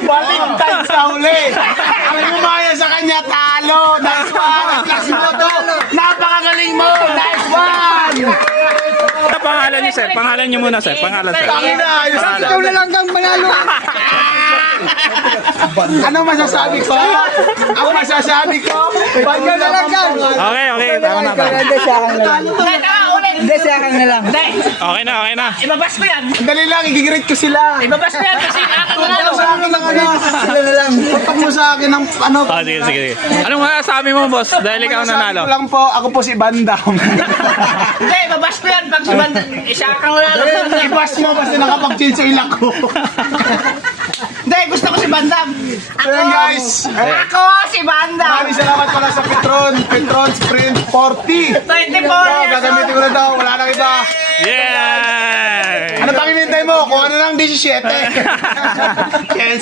Baliktad sa huli. Ang lumaya sa kanya, talo. Nice one. Plus mo to. Napakagaling mo. Nice one. Ano pangalan niyo, sir? Pangalan niyo muna, sir. Pangalan, sir. Tangina, ayos. Ikaw na lang kang manalo. Ano masasabi ko? Ang masasabi ko, Ikaw na lang kang. Okay, okay. Tama na. Hindi siya kang na lang. Hindi siya kang na lang. Okay na, okay na. Ibabas ko yan. Dali lang, igigreet ko sila. Ibabas ko yan kasi akin Tutok manalo. mo sa akin ng ano. Sila na lang. Tutok mo sa akin ng ano. Oh, sige, sige, sige. Anong masasabi mo, boss? Dahil ikaw Masasabi nanalo. ko lang po, ako po si Bandam. Hindi, ibabas ko yan. Pag sumandan, isa kang manalo. Ibas mo kasi nakapag-change sa ilak ko. Hindi, gusto ko si Bandam. So yun guys, Ako si Bandam. maraming salamat pala sa Petron Sprint 40. 24 Ito, years gagamitin ko na daw, wala nang iba. Yeah! Ano pang hinintay mo? Kung ano lang 17. Kaya